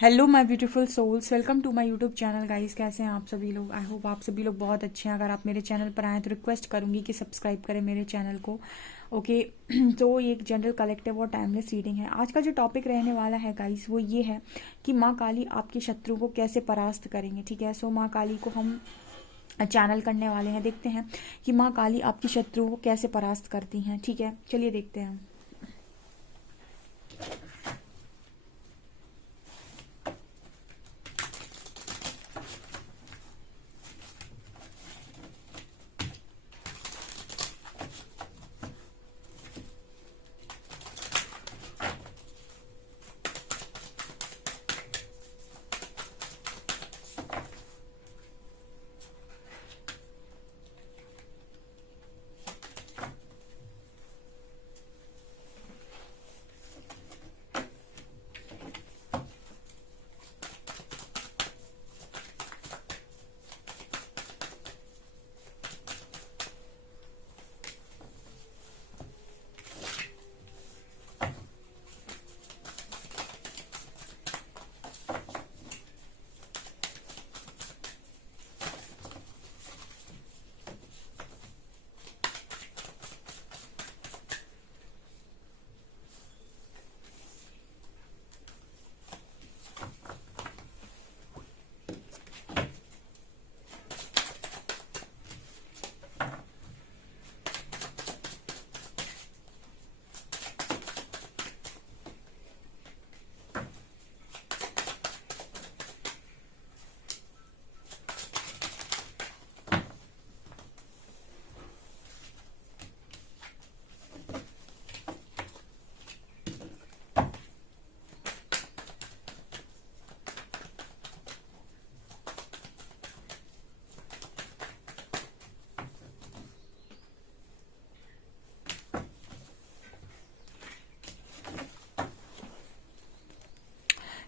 Hello my beautiful souls, welcome to my YouTube channel guys. कैसे हैं आप सभी लोग? आई होप आप सभी लोग बहुत अच्छे हैं। अगर आप मेरे चैनल पर आएँ तो रिक्वेस्ट करूंगी कि सब्सक्राइब करें मेरे चैनल को। ओके तो ये एक जनरल कलेक्टिव और टाइमलेस रीडिंग है। आज का जो टॉपिक रहने वाला है गाइस वो ये है कि माँ काली आपके शत्रु को कैसे परास्त करेंगे। ठीक है, सो माँ काली को हम चैनल करने वाले हैं। देखते हैं कि माँ काली आपकी शत्रु को कैसे परास्त करती हैं। ठीक है, चलिए देखते हैं।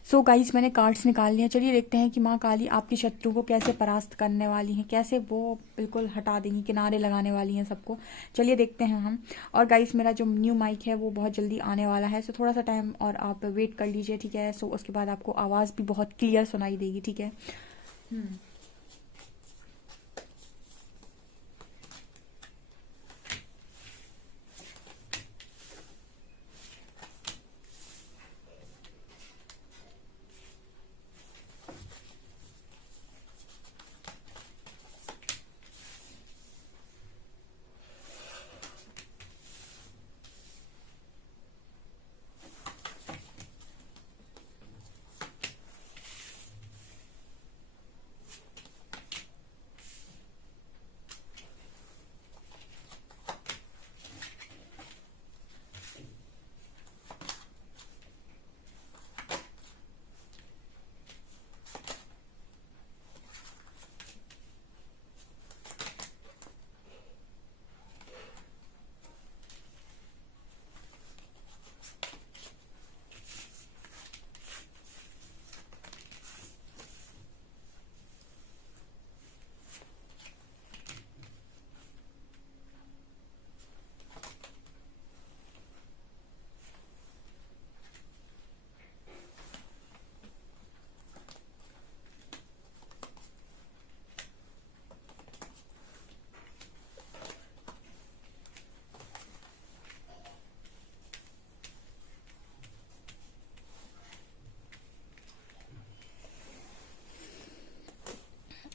सो गाइस, मैंने कार्ड्स निकाल लिए। चलिए देखते हैं कि माँ काली आपकी शत्रु को कैसे परास्त करने वाली हैं, कैसे वो बिल्कुल हटा देंगी, किनारे लगाने वाली हैं सबको। चलिए देखते हैं हम। और गाइस, मेरा जो न्यू माइक है वो बहुत जल्दी आने वाला है, सो थोड़ा सा टाइम और आप वेट कर लीजिए। ठीक है, सो उसके बाद आपको आवाज़ भी बहुत क्लियर सुनाई देगी। ठीक है।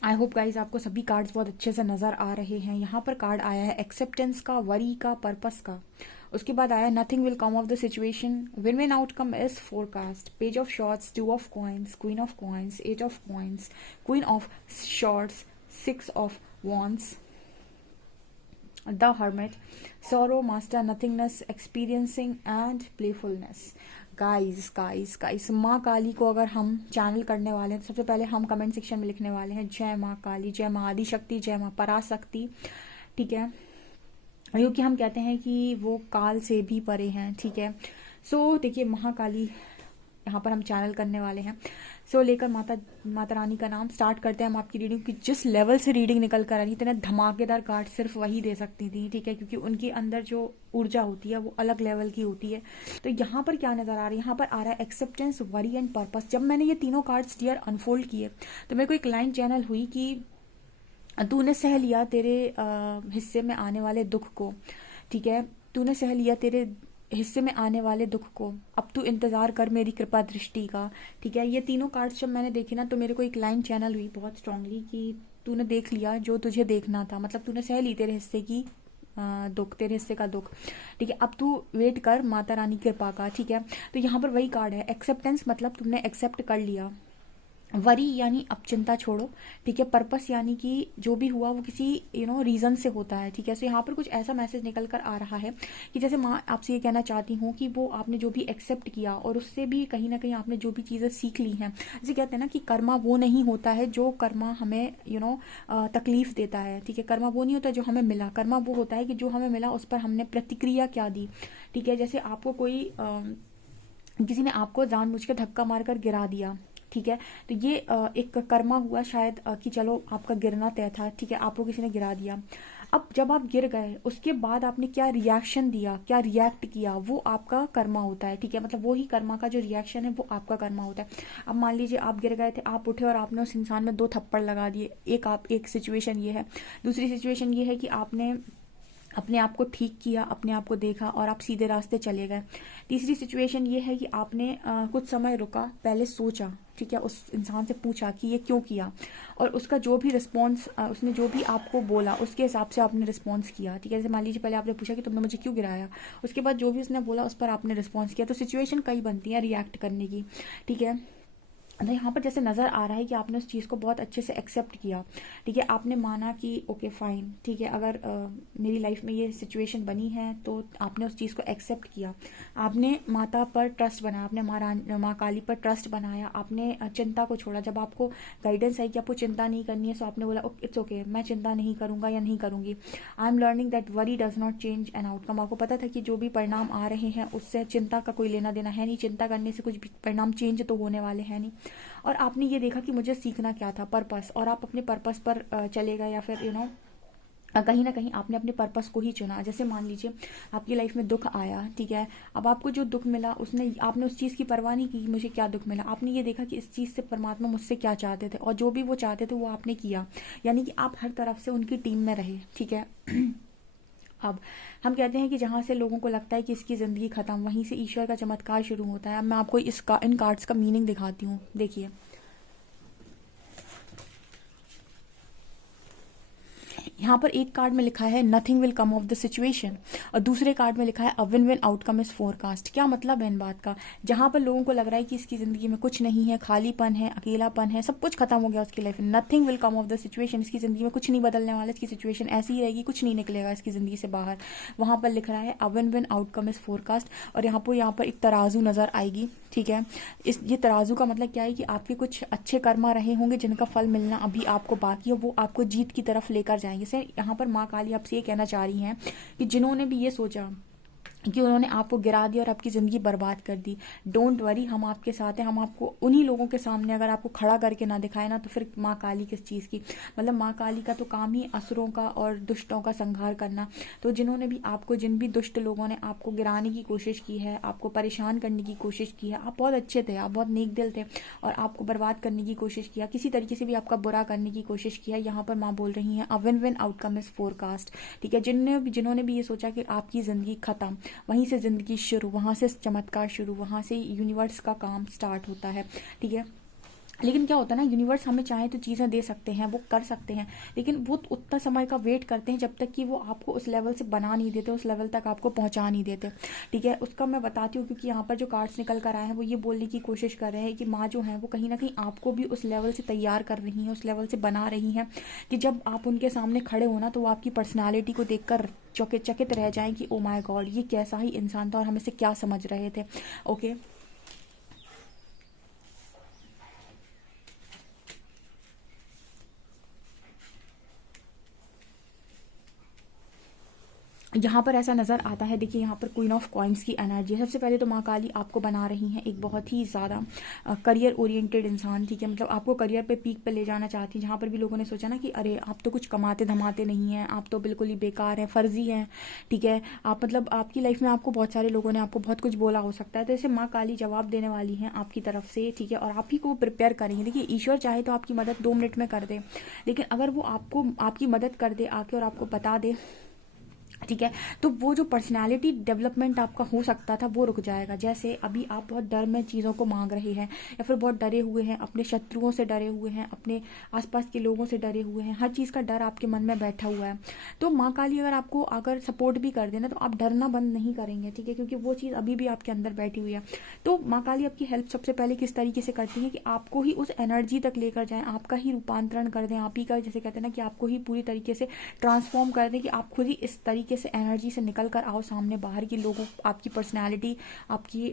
आई होप गाइज आपको सभी कार्ड्स बहुत अच्छे से नज़र आ रहे हैं। यहाँ पर कार्ड आया है एक्सेप्टेंस का, वरी का, पर्पस का। उसके बाद आया nothing will come of the situation, win win outcome is forecast, page of swords, two of coins, queen of coins, eight of coins, queen of swords, six of wands, the hermit, sorrow, master, nothingness, experiencing and playfulness। Guys guys guys, माँ काली को अगर हम channel करने वाले हैं तो सबसे पहले हम कमेंट सेक्शन में लिखने वाले हैं जय माँ काली, जय माँ आदिशक्ति, जय माँ पराशक्ति। ठीक है, क्योंकि हम कहते हैं कि वो काल से भी परे हैं। ठीक है, सो देखिए महाकाली यहाँ पर हम चैनल करने वाले हैं। सो लेकर माता रानी का नाम स्टार्ट करते हैं हम आपकी रीडिंग की। जिस लेवल से रीडिंग निकल कर आ रही इतने धमाकेदार कार्ड सिर्फ वही दे सकती थी, ठीक है, क्योंकि उनके अंदर जो ऊर्जा होती है वो अलग लेवल की होती है। तो यहाँ पर क्या नजर आ रहा है, यहाँ पर आ रहा है एक्सेप्टेंस, वरी एंड पर्पस। जब मैंने ये तीनों कार्ड्स डियर अनफोल्ड किए तो मेरे को एक लाइन चैनल हुई कि तूने सह लिया तेरे हिस्से में आने वाले दुख को, ठीक है, तूने सह लिया तेरे हिस्से में आने वाले दुख को, अब तू इंतजार कर मेरी कृपा दृष्टि का, ठीक है। ये तीनों कार्ड्स जब मैंने देखी ना तो मेरे को एक लाइन चैनल हुई बहुत स्ट्रांगली कि तूने देख लिया जो तुझे देखना था, मतलब तूने सह ली तेरे हिस्से की दुख, तेरे हिस्से का दुख, ठीक है, अब तू वेट कर माता रानी कृपा का, ठीक है। तो यहाँ पर वही कार्ड है एक्सेप्टेंस, मतलब तुमने एक्सेप्ट कर लिया। वरी यानी अब चिंता छोड़ो, ठीक है। पर्पस यानी कि जो भी हुआ वो किसी रीजन से होता है, ठीक है। सो यहाँ पर कुछ ऐसा मैसेज निकल कर आ रहा है कि जैसे माँ आपसे ये कहना चाहती हूँ कि वो आपने जो भी एक्सेप्ट किया और उससे भी कहीं ना कहीं आपने जो भी चीज़ें सीख ली हैं, जैसे कहते हैं ना कि कर्मा वो नहीं होता है जो कर्मा हमें तकलीफ देता है, ठीक है। कर्मा वो नहीं होता जो हमें मिला, कर्मा वो होता है कि जो हमें मिला उस पर हमने प्रतिक्रिया क्या दी, ठीक है। जैसे आपको कोई किसी ने आपको जानबूझ के धक्का मारकर गिरा दिया, ठीक है, तो ये एक कर्मा हुआ शायद कि चलो आपका गिरना तय था, ठीक है, आपको किसी ने गिरा दिया। अब जब आप गिर गए उसके बाद आपने क्या रिएक्शन दिया, क्या रिएक्ट किया, वो आपका कर्मा होता है, ठीक है। मतलब वो ही कर्मा का जो रिएक्शन है वो आपका कर्मा होता है। अब मान लीजिए आप गिर गए थे, आप उठे और आपने उस इंसान में 2 थप्पड़ लगा दिए, एक सिचुएशन ये है। दूसरी सिचुएशन ये है कि आपने अपने आप को ठीक किया, अपने आप को देखा और आप सीधे रास्ते चले गए। तीसरी सिचुएशन ये है कि आपने कुछ समय रुका, पहले सोचा, ठीक है, उस इंसान से पूछा कि ये क्यों किया, और उसका जो भी रिस्पॉन्स, उसने जो भी आपको बोला उसके हिसाब से आपने रिस्पॉन्स किया, ठीक है। जैसे मान लीजिए पहले आपने पूछा कि तुमने मुझे क्यों गिराया, उसके बाद जो भी उसने बोला उस पर आपने रिस्पॉन्स किया। तो सिचुएशन कई बनती है रिएक्ट करने की, ठीक है। तो यहाँ पर जैसे नज़र आ रहा है कि आपने उस चीज़ को बहुत अच्छे से एक्सेप्ट किया, ठीक है, आपने माना कि ओके फाइन, ठीक है, अगर मेरी लाइफ में ये सिचुएशन बनी है तो आपने उस चीज़ को एक्सेप्ट किया। आपने माता पर ट्रस्ट बनाया, आपने माँ काली पर ट्रस्ट बनाया, आपने चिंता को छोड़ा। जब आपको गाइडेंस है कि आपको चिंता नहीं करनी है तो आपने बोला इट्स ओके, मैं चिंता नहीं करूँगा या नहीं करूँगी। I am learning that worry does not change an outcome. आपको पता था कि जो भी परिणाम आ रहे हैं उससे चिंता का कोई लेना देना है नहीं, चिंता करने से कुछ भी परिणाम चेंज तो होने वाले हैं नहीं। और आपने ये देखा कि मुझे सीखना क्या था, पर्पस, और आप अपने पर्पस पर चले गए, या फिर कहीं ना कहीं आपने अपने पर्पस को ही चुना। जैसे मान लीजिए आपकी लाइफ में दुख आया, ठीक है, अब आपको जो दुख मिला उसने, आपने उस चीज़ की परवाह नहीं की कि मुझे क्या दुख मिला, आपने ये देखा कि इस चीज़ से परमात्मा मुझसे क्या चाहते थे, और जो भी वो चाहते थे वो आपने किया, यानी कि आप हर तरफ से उनकी टीम में रहे, ठीक है। अब हम कहते हैं कि जहाँ से लोगों को लगता है कि इसकी ज़िंदगी ख़त्म, वहीं से ईश्वर का चमत्कार शुरू होता है। अब मैं आपको इन कार्ड्स का मीनिंग दिखाती हूँ, देखिए। यहाँ पर एक कार्ड में लिखा है nothing will come of the situation, और दूसरे कार्ड में लिखा है a win win outcome is forecast. क्या मतलब है इन बात का, जहाँ पर लोगों को लग रहा है कि इसकी ज़िंदगी में कुछ नहीं है, खालीपन है, अकेलापन है, सब कुछ खत्म हो गया उसकी लाइफ में, nothing will come of the situation, इसकी ज़िंदगी में कुछ नहीं बदलने वाला, इसकी सिचुएशन ऐसी ही रहेगी, कुछ नहीं निकलेगा इसकी ज़िंदगी से बाहर। वहाँ पर लिख रहा है a win win outcome is forecast, और यहाँ पर एक तराजू नज़र आएगी, ठीक है। ये तराजू का मतलब क्या है कि आपके कुछ अच्छे कर्मा रहे होंगे जिनका फल मिलना अभी आपको बाकी है, वो आपको जीत की तरफ लेकर जाएंगे। से यहाँ पर माँ काली आपसे ये कहना चाह रही हैं कि जिन्होंने भी ये सोचा कि उन्होंने आपको गिरा दिया और आपकी ज़िंदगी बर्बाद कर दी, डोंट वरी, हम आपके साथ हैं। हम आपको उन्हीं लोगों के सामने अगर आपको खड़ा करके ना दिखाए ना तो फिर माँ काली किस चीज़ की, मतलब माँ काली का तो काम ही असुरों का और दुष्टों का संहार करना। तो जिन्होंने भी आपको, जिन भी दुष्ट लोगों ने आपको गिराने की कोशिश की है, आपको परेशान करने की कोशिश की है, आप बहुत अच्छे थे, आप बहुत नेक दिल थे, और आपको बर्बाद करने की कोशिश किया, किसी तरीके से भी आपका बुरा करने की कोशिश किया, यहाँ पर माँ बोल रही हैं a win win outcome is forecast, ठीक है। जिन्होंने भी ये सोचा कि आपकी ज़िंदगी ख़त्म, वहीं से ज़िंदगी शुरू, वहाँ से चमत्कार शुरू, वहाँ से यूनिवर्स का काम स्टार्ट होता है, ठीक है। लेकिन क्या होता है ना, यूनिवर्स हमें चाहे तो चीज़ें दे सकते हैं, वो कर सकते हैं, लेकिन वो उतना समय का वेट करते हैं जब तक कि वो आपको उस लेवल से बना नहीं देते, उस लेवल तक आपको पहुंचा नहीं देते, ठीक है। उसका मैं बताती हूँ, क्योंकि यहाँ पर जो कार्ड्स निकल कर आए हैं वो ये बोलने की कोशिश कर रहे हैं कि माँ जो है वो कहीं ना कहीं आपको भी उस लेवल से तैयार कर रही हैं, उस लेवल से बना रही हैं कि जब आप उनके सामने खड़े हो ना तो वो आपकी पर्सनैलिटी को देख कर चकित रह जाएं कि ओ माई गॉड, ये कैसा ही इंसान था और हमें से क्या समझ रहे थे, ओके। यहाँ पर ऐसा नज़र आता है, देखिए यहाँ पर क्वीन ऑफ कॉइन्स की एनर्जी है। सबसे पहले तो माँ काली आपको बना रही हैं एक बहुत ही ज़्यादा करियर ओरिएंटेड इंसान, ठीक है। मतलब आपको करियर पे पीक पे ले जाना चाहती हैं। जहाँ पर भी लोगों ने सोचा ना कि अरे आप तो कुछ कमाते धमाते नहीं हैं, आप तो बिल्कुल ही बेकार हैं, फर्जी हैं, ठीक है। आप मतलब आपकी लाइफ में आपको बहुत सारे लोगों ने आपको बहुत कुछ बोला हो सकता है, तो ऐसे माँ काली जवाब देने वाली हैं आपकी तरफ से, ठीक है। और आप ही को प्रिपेयर करेंगे। देखिए ईश्वर चाहे तो आपकी मदद 2 मिनट में कर दे, लेकिन अगर वो आपको आपकी मदद कर दे आके और आपको बता दे, ठीक है, तो वो जो पर्सनालिटी डेवलपमेंट आपका हो सकता था वो रुक जाएगा। जैसे अभी आप बहुत डर में चीज़ों को मांग रहे हैं, या फिर बहुत डरे हुए हैं, अपने शत्रुओं से डरे हुए हैं, अपने आसपास के लोगों से डरे हुए हैं, हर चीज़ का डर आपके मन में बैठा हुआ है। तो माँ काली अगर आपको अगर सपोर्ट भी कर देना तो आप डरना बंद नहीं करेंगे, ठीक है, क्योंकि वो चीज़ अभी भी आपके अंदर बैठी हुई है। तो माँ काली आपकी हेल्प सबसे पहले किस तरीके से करती है कि आपको ही उस एनर्जी तक लेकर जाएं, आपका ही रूपांतरण कर दें, आप ही का, जैसे कहते हैं ना कि आपको ही पूरी तरीके से ट्रांसफॉर्म कर दें, कि आप खुद ही इस तरीके से एनर्जी से निकल कर आओ सामने, बाहर के लोगों, आपकी पर्सनैलिटी, आपकी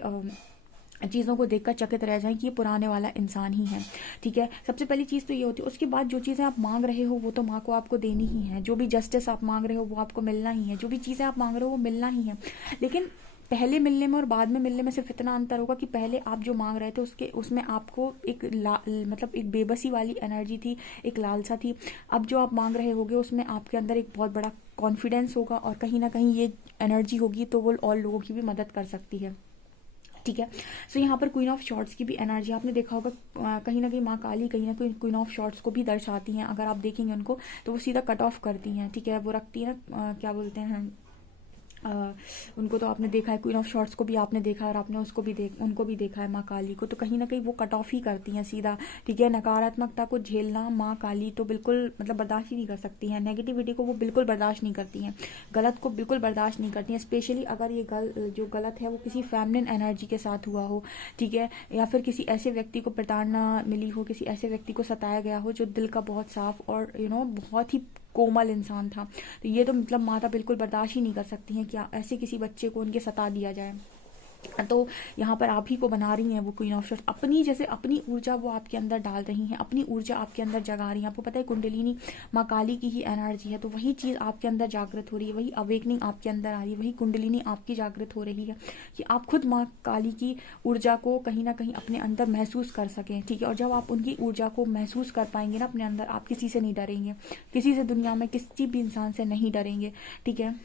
चीज़ों को देखकर चकित रह जाएं कि ये पुराने वाला इंसान ही है, ठीक है। सबसे पहली चीज़ तो ये होती है। उसके बाद जो चीज़ें आप मांग रहे हो वो तो माँ को आपको देनी ही है, जो भी जस्टिस आप मांग रहे हो वो आपको मिलना ही है, जो भी चीज़ें आप मांग रहे हो वो मिलना ही है। लेकिन पहले मिलने में और बाद में मिलने में सिर्फ इतना अंतर होगा कि पहले आप जो मांग रहे थे उसमें आपको एक मतलब एक बेबसी वाली एनर्जी थी, एक लालसा थी। अब जो आप मांग रहे होगे उसमें आपके अंदर एक बहुत बड़ा कॉन्फिडेंस होगा, और कहीं ना कहीं ये एनर्जी होगी तो वो और लोगों की भी मदद कर सकती है, ठीक है। सो यहाँ पर क्वीन ऑफ शॉर्ट्स की भी एनर्जी आपने देखा होगा, कहीं ना कहीं माँ काली कहीं ना कहीं क्वीन ऑफ शॉर्ट्स को भी दर्शाती हैं। अगर आप देखेंगे उनको तो वो सीधा कट ऑफ करती हैं, ठीक है। वो रखती है ना, क्या बोलते हैं, उनको तो आपने देखा है, क्वीन ऑफ शॉर्ट्स को भी आपने देखा है, और आपने उनको भी देखा है माँ काली को, तो कहीं ना कहीं वो कट ऑफ ही करती हैं सीधा, ठीक है। नकारात्मकता को झेलना माँ काली तो बिल्कुल मतलब बर्दाश्त ही नहीं कर सकती हैं, नेगेटिविटी को वो बिल्कुल बर्दाश्त नहीं करती हैं, गलत को बिल्कुल बर्दाश्त नहीं करती हैं। स्पेशली अगर ये जो गलत है वो किसी फेमिनिन एनर्जी के साथ हुआ हो, ठीक है, या फिर किसी ऐसे व्यक्ति को प्रताड़ना मिली हो, किसी ऐसे व्यक्ति को सताया गया हो जो दिल का बहुत साफ और बहुत ही कोमल इंसान था, तो ये तो मतलब माता बिल्कुल बर्दाश्त ही नहीं कर सकती हैं कि ऐसे किसी बच्चे को उनके सता दिया जाए। तो यहाँ पर आप ही को बना रही हैं वो क्वीन ऑफ शॉर्ट्स, अपनी जैसे अपनी ऊर्जा वो आपके अंदर डाल रही हैं, अपनी ऊर्जा आपके अंदर जगा रही हैं। आपको पता है कुंडलिनी माँ काली की ही एनर्जी है, तो वही चीज़ आपके अंदर जागृत हो रही है, वही अवेकनिंग आपके अंदर आ रही है, वही कुंडलिनी आपकी जागृत हो रही है कि आप खुद माँ काली की ऊर्जा को कहीं ना कहीं अपने अंदर महसूस कर सकें, ठीक है। और जब आप उनकी ऊर्जा को महसूस कर पाएंगे ना अपने अंदर, आप किसी से नहीं डरेंगे, किसी से दुनिया में किसी भी इंसान से नहीं डरेंगे, ठीक है।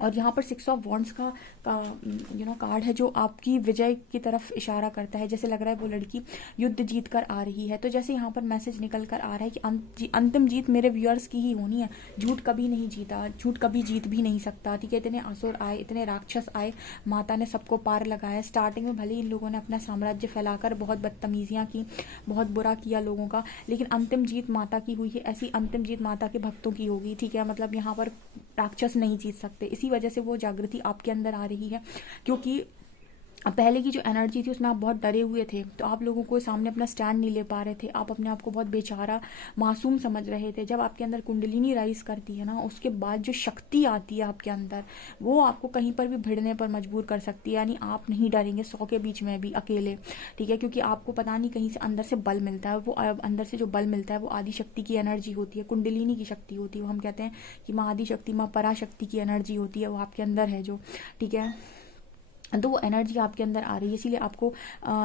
और यहाँ पर 6 ऑफ वॉन्ड्स का कार्ड है, जो आपकी विजय की तरफ इशारा करता है। जैसे लग रहा है वो लड़की युद्ध जीत कर आ रही है, तो जैसे यहाँ पर मैसेज निकल कर आ रहा है कि अंतिम जीत मेरे व्यूअर्स की ही होनी है। झूठ कभी नहीं जीता, झूठ कभी जीत भी नहीं सकता, ठीक है। इतने असुर आए, इतने राक्षस आए, माता ने सबको पार लगाया। स्टार्टिंग में भले ही इन लोगों ने अपना साम्राज्य फैलाकर बहुत बदतमीजियाँ की, बहुत बुरा किया लोगों का, लेकिन अंतिम जीत माता की हुई है। ऐसी अंतिम जीत माता के भक्तों की होगी, ठीक है। मतलब यहाँ पर राक्षस नहीं जीत सकते, इसी वजह से वो जागृति आपके अंदर आ रही है, क्योंकि पहले की जो एनर्जी थी उसमें आप बहुत डरे हुए थे, तो आप लोगों को सामने अपना स्टैंड नहीं ले पा रहे थे, आप अपने आप को बहुत बेचारा मासूम समझ रहे थे। जब आपके अंदर कुंडलिनी राइज करती है ना, उसके बाद जो शक्ति आती है आपके अंदर, वो आपको कहीं पर भी भिड़ने पर मजबूर कर सकती है। यानी आप नहीं डरेंगे 100 के बीच में भी अकेले, ठीक है, क्योंकि आपको पता नहीं कहीं से अंदर से बल मिलता है। वो अंदर से जो बल मिलता है वो आदि शक्ति की एनर्जी होती है, कुंडलिनी की शक्ति होती है। वो हम कहते हैं कि माँ आदि शक्ति, माँ पराशक्ति की एनर्जी होती है, वो आपके अंदर है जो, ठीक है। तो वो एनर्जी आपके अंदर आ रही है, इसीलिए आपको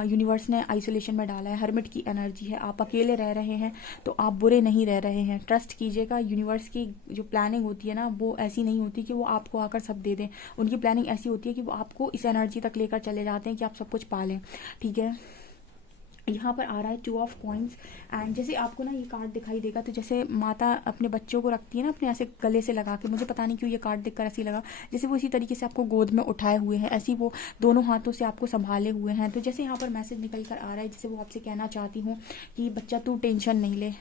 यूनिवर्स ने आइसोलेशन में डाला है। हर्मिट की एनर्जी है, आप अकेले रह रहे हैं तो आप बुरे नहीं रह रहे हैं। ट्रस्ट कीजिएगा, यूनिवर्स की जो प्लानिंग होती है ना वो ऐसी नहीं होती कि वो आपको आकर सब दे दें। उनकी प्लानिंग ऐसी होती है कि वो आपको इस एनर्जी तक लेकर चले जाते हैं कि आप सब कुछ पा लें, ठीक है। यहाँ पर आ रहा है 2 ऑफ कॉइन्स, एंड जैसे आपको ना ये कार्ड दिखाई देगा, तो जैसे माता अपने बच्चों को रखती है ना अपने ऐसे गले से लगा के, मुझे पता नहीं क्यों ये कार्ड देखकर ऐसी लगा जैसे वो इसी तरीके से आपको गोद में उठाए हुए हैं, ऐसी वो दोनों हाथों से आपको संभाले हुए हैं। तो जैसे यहाँ पर मैसेज निकल कर आ रहा है, जैसे वो आपसे कहना चाहती हूँ कि बच्चा तू टेंशन नहीं ले,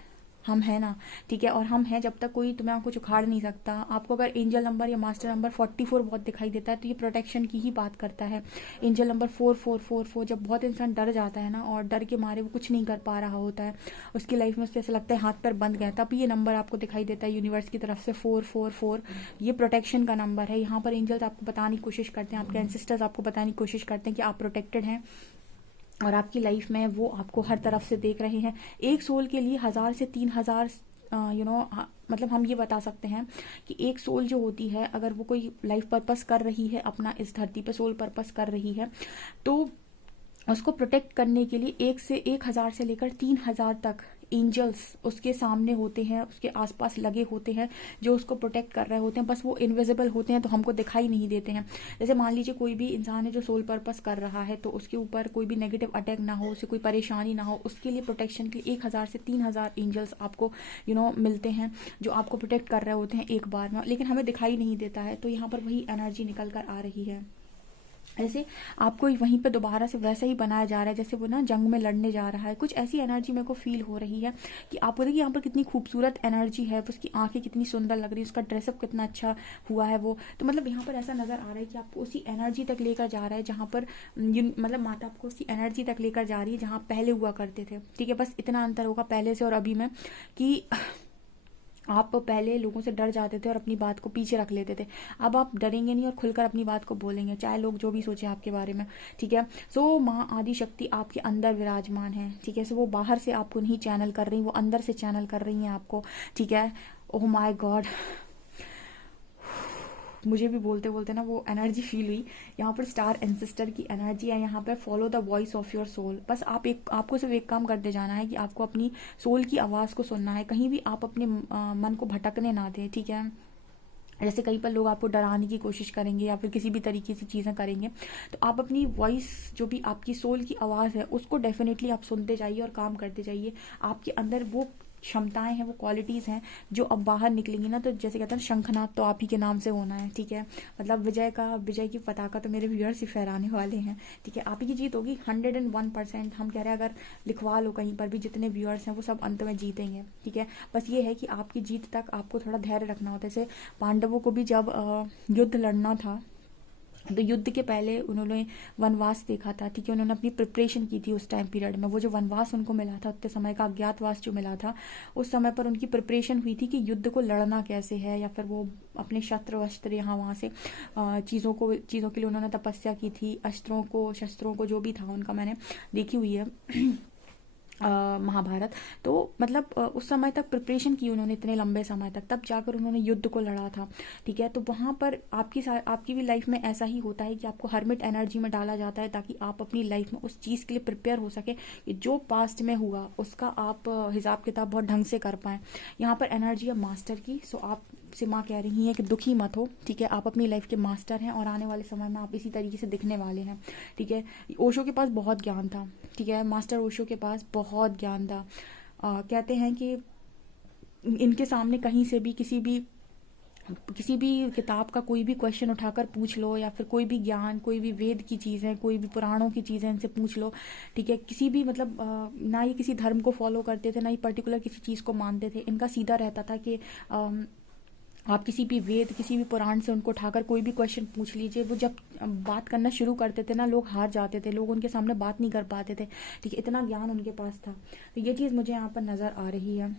हम हैं ना, ठीक है। और हम हैं जब तक कोई तुम्हें कुछ उखाड़ नहीं सकता। आपको अगर एंजल नंबर या मास्टर नंबर 44 बहुत दिखाई देता है तो ये प्रोटेक्शन की ही बात करता है। एंजल नंबर 4444, जब बहुत इंसान डर जाता है ना और डर के मारे वो कुछ नहीं कर पा रहा होता है, उसकी लाइफ में उससे ऐसा लगता है हाथ पैर बंद गए, तब ये नंबर आपको दिखाई देता है यूनिवर्स की तरफ से 444। ये प्रोटेक्शन का नंबर है। यहाँ पर एंजल्स आपको बताने की कोशिश करते हैं, आपके एंसेस्टर्स आपको बताने की कोशिश करते हैं कि आप प्रोटेक्टेड हैं, और आपकी लाइफ में वो आपको हर तरफ से देख रहे हैं। एक सोल के लिए 1000 से 3000 मतलब हम ये बता सकते हैं कि एक सोल जो होती है, अगर वो कोई लाइफ पर्पस कर रही है अपना, इस धरती पे सोल पर्पस कर रही है, तो उसको प्रोटेक्ट करने के लिए 1,000 से लेकर 3,000 तक एंजल्स उसके सामने होते हैं, उसके आसपास लगे होते हैं, जो उसको प्रोटेक्ट कर रहे होते हैं। बस वो इनविजिबल होते हैं, तो हमको दिखाई नहीं देते हैं। जैसे मान लीजिए कोई भी इंसान है जो सोल पर्पस कर रहा है, तो उसके ऊपर कोई भी नेगेटिव अटैक ना हो, उसे कोई परेशानी ना हो, उसके लिए प्रोटेक्शन के लिए 1,000 से 3,000 एंजल्स आपको मिलते हैं, जो आपको प्रोटेक्ट कर रहे होते हैं एक बार में, लेकिन हमें दिखाई नहीं देता है। तो यहाँ पर वही एनर्जी निकल कर आ रही है। ऐसे आपको वहीं पे दोबारा से वैसा ही बनाया जा रहा है जैसे वो ना जंग में लड़ने जा रहा है। कुछ ऐसी एनर्जी मेरे को फील हो रही है कि आपको देखिए यहाँ पर कितनी खूबसूरत एनर्जी है, उसकी आंखें कितनी सुंदर लग रही है, उसका ड्रेसअप कितना अच्छा हुआ है वो। तो मतलब यहाँ पर ऐसा नजर आ रहा है कि आपको उसी एनर्जी तक लेकर जा रहा है जहाँ पर मतलब माता आपको उसी एनर्जी तक लेकर जा रही है जहाँ पहले हुआ करते थे। ठीक है, बस इतना अंतर होगा पहले से और अभी में कि आप पहले लोगों से डर जाते थे और अपनी बात को पीछे रख लेते थे। अब आप डरेंगे नहीं और खुलकर अपनी बात को बोलेंगे, चाहे लोग जो भी सोचे आपके बारे में। ठीक है, सो माँ आदि शक्ति आपके अंदर विराजमान है। ठीक है, सो वो बाहर से आपको नहीं चैनल कर रही, वो अंदर से चैनल कर रही हैं आपको। ठीक है, ओह माय गॉड, मुझे भी बोलते बोलते ना वो एनर्जी फील हुई। यहाँ पर स्टार एंसेस्टर की एनर्जी है, यहाँ पर follow the voice of your soul. बस आपको सिर्फ एक काम करते जाना है कि आपको अपनी सोल की आवाज़ को सुनना है, कहीं भी आप अपने मन को भटकने ना दें। ठीक है, जैसे कहीं पर लोग आपको डराने की कोशिश करेंगे या फिर किसी भी तरीके से चीज़ें करेंगे, तो आप अपनी वॉइस, जो भी आपकी सोल की आवाज़ है, उसको डेफिनेटली आप सुनते जाइए और काम करते जाइए। आपके अंदर वो क्षमताएं हैं, वो क्वालिटीज़ हैं जो अब बाहर निकलेंगी ना, तो जैसे कहते हैं शंखनाद तो आप ही के नाम से होना है। ठीक है, मतलब विजय की पताका तो मेरे व्यूअर्स ही फहराने वाले हैं। ठीक है, आप ही की जीत होगी 101%। हम कह रहे हैं अगर लिखवा लो कहीं पर भी, जितने व्यूअर्स हैं वो सब अंत में जीतेंगे। ठीक है, बस ये है कि आपकी जीत तक आपको थोड़ा धैर्य रखना होता है। जैसे पांडवों को भी जब युद्ध लड़ना था, तो युद्ध के पहले उन्होंने वनवास देखा था। ठीक है, उन्होंने अपनी प्रिपरेशन की थी उस टाइम पीरियड में। वो जो वनवास उनको मिला था, उतने समय का अज्ञातवास जो मिला था, उस समय पर उनकी प्रिपरेशन हुई थी कि युद्ध को लड़ना कैसे है, या फिर वो अपने शस्त्र वस्त्र यहाँ वहाँ से चीज़ों के लिए उन्होंने तपस्या की थी। शस्त्रों को जो भी था उनका मैंने देखी हुई है महाभारत। तो मतलब उस समय तक प्रिपरेशन की उन्होंने, इतने लंबे समय तक, तब जाकर उन्होंने युद्ध को लड़ा था। ठीक है, तो वहाँ पर आपकी भी लाइफ में ऐसा ही होता है कि आपको हर्मिट एनर्जी में डाला जाता है ताकि आप अपनी लाइफ में उस चीज़ के लिए प्रिपेयर हो सके कि जो पास्ट में हुआ उसका आप हिसाब किताब बहुत ढंग से कर पाएँ। यहाँ पर एनर्जी है मास्टर की। सो आप से माँ कह रही हैं कि दुखी मत हो। ठीक है, आप अपनी लाइफ के मास्टर हैं और आने वाले समय में आप इसी तरीके से दिखने वाले हैं। ठीक है, ओशो के पास बहुत ज्ञान था। ठीक है, मास्टर ओशो के पास बहुत ज्ञान था। कहते हैं कि इनके सामने कहीं से भी किसी भी किताब का कोई भी क्वेश्चन उठाकर पूछ लो, या फिर कोई भी ज्ञान, कोई भी वेद की चीज़ें, कोई भी पुराणों की चीज़ें इनसे पूछ लो। ठीक है, किसी भी मतलब ना ये किसी धर्म को फॉलो करते थे, ना ही पर्टिकुलर किसी चीज़ को मानते थे। इनका सीधा रहता था कि आप किसी भी वेद, किसी भी पुराण से उनको उठाकर कोई भी क्वेश्चन पूछ लीजिए। वो जब बात करना शुरू करते थे ना, लोग हार जाते थे, लोग उनके सामने बात नहीं कर पाते थे। ठीक है, इतना ज्ञान उनके पास था। तो ये चीज़ मुझे यहाँ पर नज़र आ रही है।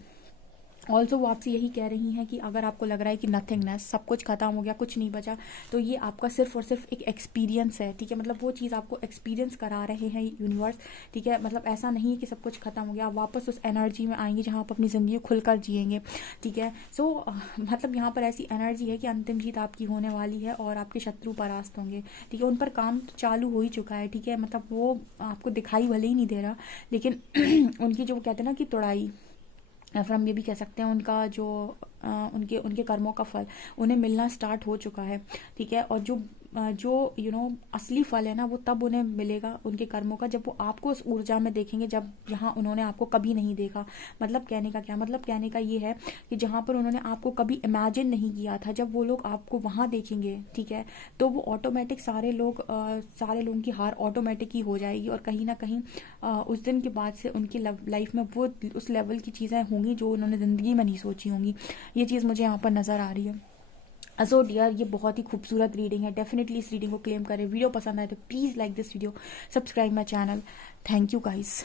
ऑल्सो वो आपसे यही कह रही हैं कि अगर आपको लग रहा है कि नथिंगनेस, सब कुछ खत्म हो गया, कुछ नहीं बचा, तो ये आपका सिर्फ और सिर्फ एक एक्सपीरियंस है। ठीक है, मतलब वो चीज़ आपको एक्सपीरियंस करा रहे हैं यूनिवर्स। ठीक है, मतलब ऐसा नहीं है कि सब कुछ खत्म हो गया, आप वापस उस एनर्जी में आएंगे जहाँ आप अपनी ज़िंदगी खुलकर जिएंगे। ठीक है, सो मतलब यहाँ पर ऐसी एनर्जी है कि अंतिम जीत आपकी होने वाली है और आपके शत्रु परास्त होंगे। ठीक है, उन पर काम तो चालू हो ही चुका है। ठीक है, मतलब वो आपको दिखाई भले ही नहीं दे रहा, लेकिन उनकी जो वो कहते हैं ना कि तोड़ाई, या फिर हम ये भी कह सकते हैं उनका जो उनके कर्मों का फल उन्हें मिलना स्टार्ट हो चुका है। ठीक है, और जो असली फल है ना, वो तब उन्हें मिलेगा उनके कर्मों का, जब वो आपको उस ऊर्जा में देखेंगे जब जहाँ उन्होंने आपको कभी नहीं देखा। मतलब कहने का क्या मतलब, कहने का ये है कि जहाँ पर उन्होंने आपको कभी इमेजिन नहीं किया था, जब वो लोग आपको वहाँ देखेंगे, ठीक है, तो वो ऑटोमेटिक सारे लोगों की हार ऑटोमेटिक ही हो जाएगी। और कहीं ना कहीं उस दिन के बाद से उनकी लाइफ में वो उस लेवल की चीज़ें होंगी जो उन्होंने ज़िंदगी में नहीं सोची होंगी। ये चीज़ मुझे यहाँ पर नज़र आ रही है। सो डियर, ये बहुत ही खूबसूरत रीडिंग है। डेफिनेटली इस रीडिंग को क्लेम करें। वीडियो पसंद आए तो please like this video, subscribe my channel. Thank you guys.